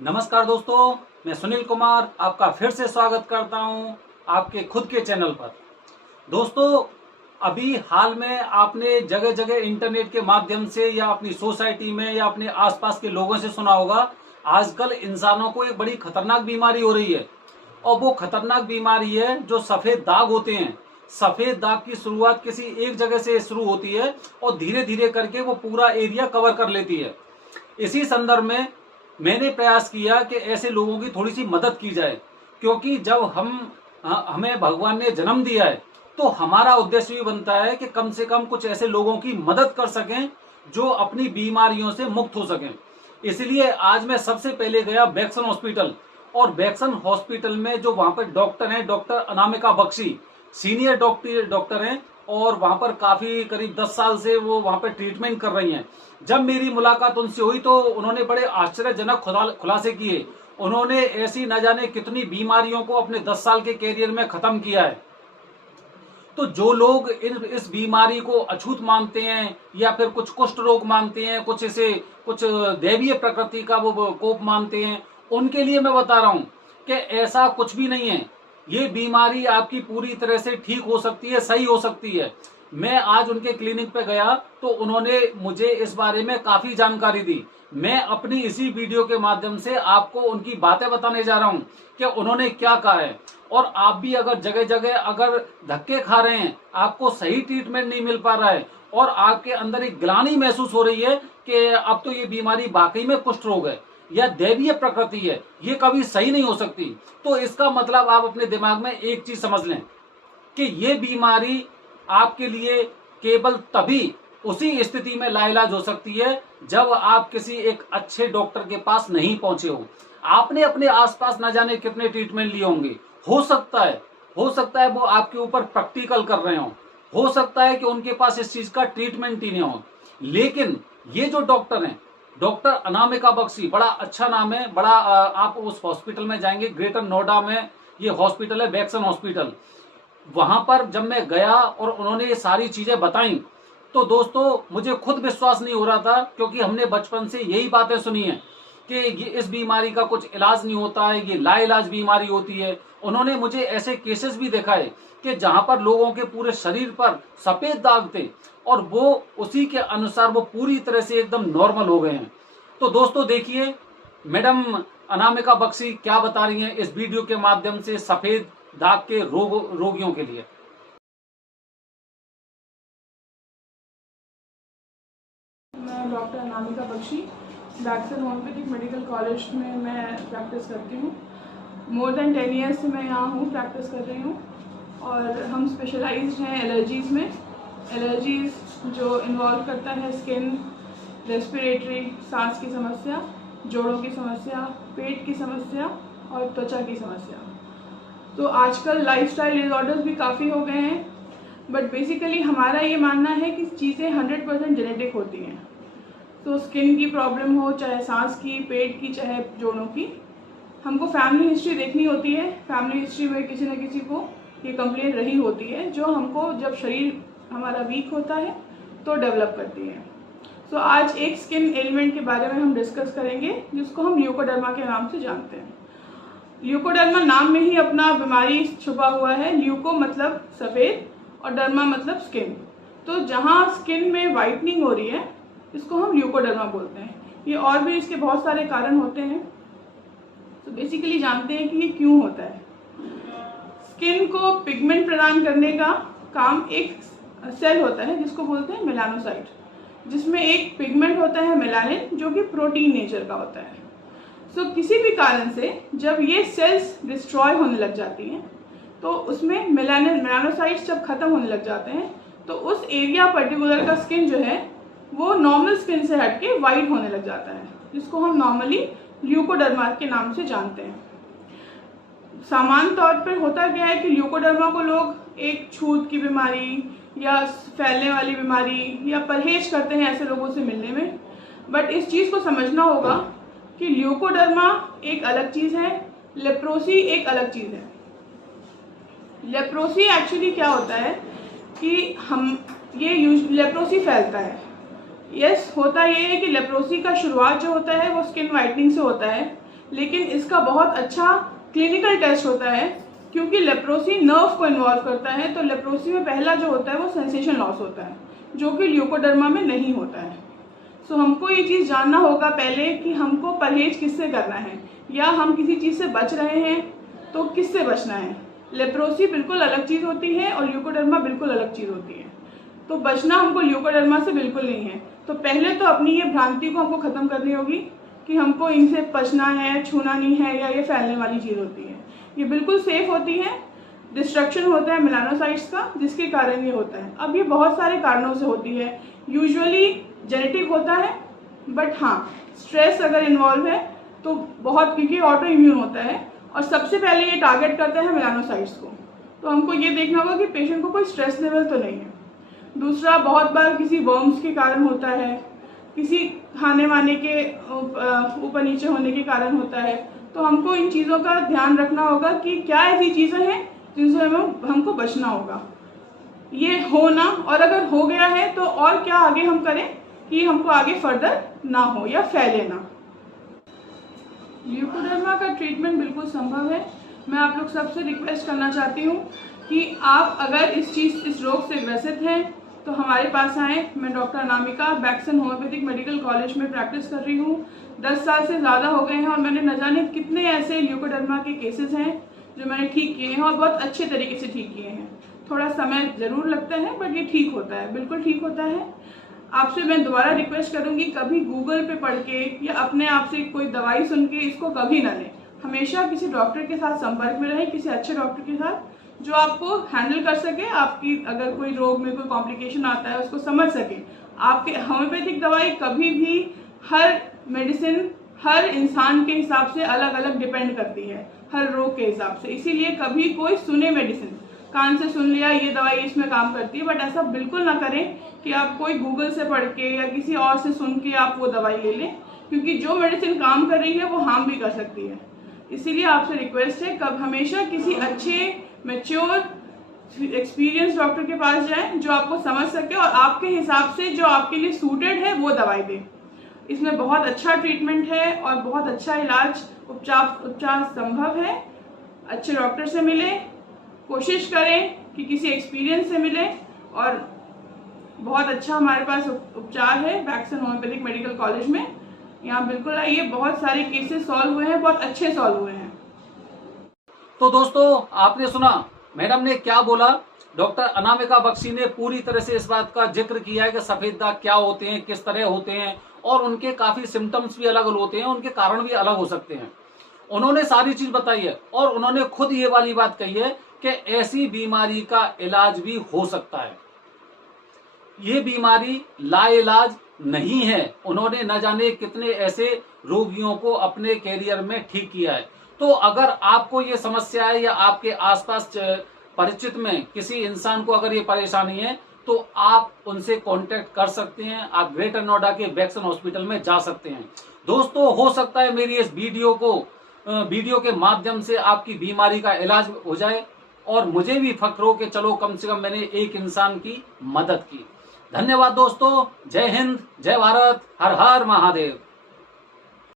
नमस्कार दोस्तों, मैं सुनील कुमार आपका फिर से स्वागत करता हूं आपके खुद के चैनल पर। दोस्तों, अभी हाल में आपने जगह जगह इंटरनेट के माध्यम से या अपनी सोसाइटी में या अपने आसपास के लोगों से सुना होगा, आजकल इंसानों को एक बड़ी खतरनाक बीमारी हो रही है। और वो खतरनाक बीमारी है जो सफेद दाग होते हैं। सफेद दाग की शुरुआत किसी एक जगह से शुरू होती है और धीरे धीरे करके वो पूरा एरिया कवर कर लेती है। इसी संदर्भ में मैंने प्रयास किया कि ऐसे लोगों की थोड़ी सी मदद की जाए, क्योंकि जब हमें भगवान ने जन्म दिया है तो हमारा उद्देश्य भी बनता है कि कम से कम कुछ ऐसे लोगों की मदद कर सकें जो अपनी बीमारियों से मुक्त हो सकें। इसलिए आज मैं सबसे पहले गया बैक्सन हॉस्पिटल, और बैक्सन हॉस्पिटल में जो वहां पर डॉक्टर हैं, doctor Anamika Bakshi senior doctor हैं, और वहां पर काफी करीब 10 साल से वो वहां पर ट्रीटमेंट कर रही हैं। जब मेरी मुलाकात उनसे हुई तो उन्होंने बड़े आश्चर्यजनक खुलासे किए। उन्होंने ऐसी न जाने कितनी बीमारियों को अपने 10 साल के कैरियर में खत्म किया है। तो जो लोग इस बीमारी को अछूत मानते हैं या फिर कुछ कुष्ठ रोग मानते हैं, कुछ दैवीय प्रकृति का वो कोप मानते हैं, उनके लिए मैं बता रहा हूं कि ऐसा कुछ भी नहीं है। ये बीमारी आपकी पूरी तरह से ठीक हो सकती है, सही हो सकती है। मैं आज उनके क्लिनिक पे गया तो उन्होंने मुझे इस बारे में काफी जानकारी दी। मैं अपनी इसी वीडियो के माध्यम से आपको उनकी बातें बताने जा रहा हूं कि उन्होंने क्या कहा है। और आप भी अगर जगह जगह अगर धक्के खा रहे हैं, आपको सही ट्रीटमेंट नहीं मिल पा रहा है और आपके अंदर एक ग्लानि महसूस हो रही है कि अब तो ये बीमारी वाकई में कुष्ठ रोग है या दैवीय प्रकृति है, ये कभी सही नहीं हो सकती, तो इसका मतलब आप अपने दिमाग में एक चीज समझ लें कि ये बीमारी आपके लिए केवल तभी उसी स्थिति में लाइलाज हो सकती है जब आप किसी एक अच्छे डॉक्टर के पास नहीं पहुंचे हो। आपने अपने आसपास न जाने कितने ट्रीटमेंट लिए होंगे। हो सकता है वो आपके ऊपर प्रैक्टिकल कर रहे हो सकता है कि उनके पास इस चीज का ट्रीटमेंट ही नहीं हो। लेकिन ये जो डॉक्टर हैं, डॉक्टर अनामिका बख्शी, बड़ा अच्छा नाम है, बड़ा आप उस हॉस्पिटल में जाएंगे, ग्रेटर नोएडा में ये हॉस्पिटल है, बैक्सन हॉस्पिटल। वहां पर जब मैं गया और उन्होंने ये सारी चीजें बताई तो दोस्तों मुझे खुद विश्वास नहीं हो रहा था, क्योंकि हमने बचपन से यही बातें सुनी है कि ये इस बीमारी का कुछ इलाज नहीं होता है, ये लाइलाज बीमारी होती है। उन्होंने मुझे ऐसे केसेस भी दिखाए कि जहां पर लोगों के पूरे शरीर पर सफेद दाग थे और वो उसी के अनुसार वो पूरी तरह से एकदम नॉर्मल हो गए हैं। तो दोस्तों देखिए मैडम अनामिका बख्शी क्या बता रही हैं इस वीडियो के माध्यम से सफेद दाग के रोगियों के लिए। मैं doctor Anamika Bakshi Bakson homeopathic medical college में मैं प्रैक्टिस करती हूँ। मोर देन 10 ईयर्स से मैं यहाँ हूँ, प्रैक्टिस कर रही हूँ। और हम स्पेशलाइज्ड हैं एलर्जीज़ में। एलर्जीज़ जो इन्वॉल्व करता है स्किन, रेस्पिरेटरी, सांस की समस्या, जोड़ों की समस्या, पेट की समस्या और त्वचा की समस्या। तो आजकल लाइफस्टाइल डिसऑर्डर्स भी काफ़ी हो गए हैं, बट बेसिकली हमारा ये मानना है कि चीज़ें 100% जेनेटिक होती हैं। तो स्किन की प्रॉब्लम हो, चाहे सांस की, पेट की, चाहे जोड़ों की, हमको फैमिली हिस्ट्री देखनी होती है। फैमिली हिस्ट्री में किसी न किसी को ये कंप्लेंट रही होती है, जो हमको जब शरीर हमारा वीक होता है तो डेवलप करती है। सो आज एक स्किन एलिमेंट के बारे में हम डिस्कस करेंगे जिसको हम ल्यूकोडर्मा के नाम से जानते हैं। ल्यूकोडर्मा नाम में ही अपना बीमारी छुपा हुआ है। ल्यूको मतलब सफ़ेद और डर्मा मतलब स्किन। तो जहाँ स्किन में वाइटनिंग हो रही है इसको हम ल्यूकोडर्मा बोलते हैं। ये और भी इसके बहुत सारे कारण होते हैं। तो बेसिकली जानते हैं कि ये क्यों होता है। स्किन को पिगमेंट प्रदान करने का काम एक सेल होता है जिसको बोलते हैं मेलानोसाइट, जिसमें एक पिगमेंट होता है मेलानिन, जो कि प्रोटीन नेचर का होता है। सो किसी भी कारण से जब ये सेल्स डिस्ट्रॉय होने लग जाती हैं तो उसमें मेलानोसाइट्स जब खत्म होने लग जाते हैं तो उस एरिया पर्टिकुलर का स्किन जो है वो नॉर्मल स्किन से हटके वाइट होने लग जाता है, जिसको हम नॉर्मली ल्यूकोडर्मा के नाम से जानते हैं। सामान्य तौर पर होता क्या है कि ल्यूकोडर्मा को लोग एक छूत की बीमारी या फैलने वाली बीमारी या परहेज करते हैं ऐसे लोगों से मिलने में। बट इस चीज़ को समझना होगा कि ल्यूकोडर्मा एक अलग चीज़ है, लेप्रोसी एक अलग चीज़ है। लेप्रोसी एक्चुअली क्या होता है कि लेप्रोसी फैलता है। होता ये है कि लेप्रोसी का शुरुआत जो होता है वो स्किन वाइटनिंग से होता है, लेकिन इसका बहुत अच्छा क्लिनिकल टेस्ट होता है, क्योंकि लेप्रोसी नर्व को इन्वॉल्व करता है। तो लेप्रोसी में पहला जो होता है वो सेंसेशन लॉस होता है, जो कि ल्यूकोडर्मा में नहीं होता है। सो हमको ये चीज़ जानना होगा पहले कि हमको परहेज किससे करना है, या हम किसी चीज़ से बच रहे हैं तो किससे बचना है। लेप्रोसी बिल्कुल अलग चीज़ होती है और ल्यूकोडर्मा बिल्कुल अलग चीज़ होती है। तो बचना हमको ल्यूकोडर्मा से बिल्कुल नहीं है। तो पहले तो अपनी ये भ्रांति को हमको ख़त्म करनी होगी कि हमको इनसे बचना है, छूना नहीं है, या ये फैलने वाली चीज़ होती है। ये बिल्कुल सेफ होती है। डिस्ट्रक्शन होता है मेलानोसाइट्स का, जिसके कारण ये होता है। अब ये बहुत सारे कारणों से होती है, यूजुअली जेनेटिक होता है, बट हाँ स्ट्रेस अगर इन्वॉल्व है तो बहुत, क्योंकि ऑटो इम्यून होता है और सबसे पहले ये टारगेट करता है मेलानोसाइट्स को। तो हमको ये देखना होगा कि पेशेंट को कोई स्ट्रेस लेवल तो नहीं है। दूसरा, बहुत बार किसी वर्म्स के कारण होता है, किसी खाने वाने के ऊपर नीचे होने के कारण होता है। तो हमको इन चीज़ों का ध्यान रखना होगा कि क्या ऐसी चीज़ें हैं जिनसे हमको बचना होगा, ये हो ना, और अगर हो गया है तो और क्या आगे हम करें कि हमको आगे फर्दर ना हो या फैले ना। ल्यूकोडर्मा का ट्रीटमेंट बिल्कुल संभव है। मैं आप लोग सबसे रिक्वेस्ट करना चाहती हूँ कि आप अगर इस रोग से ग्रसित हैं तो हमारे पास आएँ। मैं doctor Anamika बैक्सन homeopathic medical college में प्रैक्टिस कर रही हूँ। 10 साल से ज़्यादा हो गए हैं और मैंने न जाने कितने ऐसे ल्यूकोडर्मा के केसेस हैं जो मैंने ठीक किए हैं और बहुत अच्छे तरीके से ठीक किए हैं। थोड़ा समय ज़रूर लगता है, बट ये ठीक होता है, बिल्कुल ठीक होता है। आपसे मैं दोबारा रिक्वेस्ट करूंगी, कभी गूगल पे पढ़ के या अपने आप से कोई दवाई सुन के इसको कभी ना लें। हमेशा किसी डॉक्टर के साथ संपर्क में रहें, किसी अच्छे डॉक्टर के साथ जो आपको हैंडल कर सके, आपकी अगर कोई रोग में कोई कॉम्प्लिकेशन आता है उसको समझ सके। आपके होम्योपैथिक दवाई कभी भी हर मेडिसिन हर इंसान के हिसाब से अलग अलग डिपेंड करती है, हर रोग के हिसाब से। इसीलिए कभी कोई सुने मेडिसिन, कान से सुन लिया ये दवाई इसमें काम करती है, बट ऐसा बिल्कुल ना करें कि आप कोई गूगल से पढ़ के या किसी और से सुन के आप वो दवाई ले लें, क्योंकि जो मेडिसिन काम कर रही है वो हार्म भी कर सकती है। इसीलिए आपसे रिक्वेस्ट है, कब हमेशा किसी अच्छे मैच्योर एक्सपीरियंस डॉक्टर के पास जाएं जो आपको समझ सके और आपके हिसाब से जो आपके लिए सूटेड है वो दवाई दे। इसमें बहुत अच्छा ट्रीटमेंट है और बहुत अच्छा इलाज उपचार संभव है। अच्छे डॉक्टर से मिले, कोशिश करें कि किसी एक्सपीरियंस से मिले, और बहुत अच्छा हमारे पास उपचार है बैक्सन होम्योपैथिक मेडिकल कॉलेज में। यहाँ बिल्कुल आइए, बहुत सारे केसेस सॉल्व हुए हैं, बहुत अच्छे सॉल्व हुए हैं। तो दोस्तों, आपने सुना मैडम ने क्या बोला। डॉक्टर अनामिका बख्शी ने पूरी तरह से इस बात का जिक्र किया है कि सफेद दाग क्या होते हैं, किस तरह होते हैं, और उनके काफी सिम्टम्स भी अलग होते हैं, उनके कारण भी अलग हो सकते हैं। उन्होंने सारी चीज बताई है और उन्होंने खुद ये वाली बात कही है कि ऐसी बीमारी का इलाज भी हो सकता है। ये बीमारी लाइलाज नहीं है। उन्होंने न जाने कितने ऐसे रोगियों को अपने कैरियर में ठीक किया है। तो अगर आपको ये समस्या है या आपके आसपास परिचित में किसी इंसान को अगर ये परेशानी है तो आप उनसे कांटेक्ट कर सकते हैं। आप ग्रेटर नोएडा के बैक्सन हॉस्पिटल में जा सकते हैं। दोस्तों, हो सकता है मेरी इस वीडियो के माध्यम से आपकी बीमारी का इलाज हो जाए और मुझे भी फक्र हो कि चलो कम से कम मैंने एक इंसान की मदद की। धन्यवाद दोस्तों। जय हिंद, जय भारत, हर हर महादेव।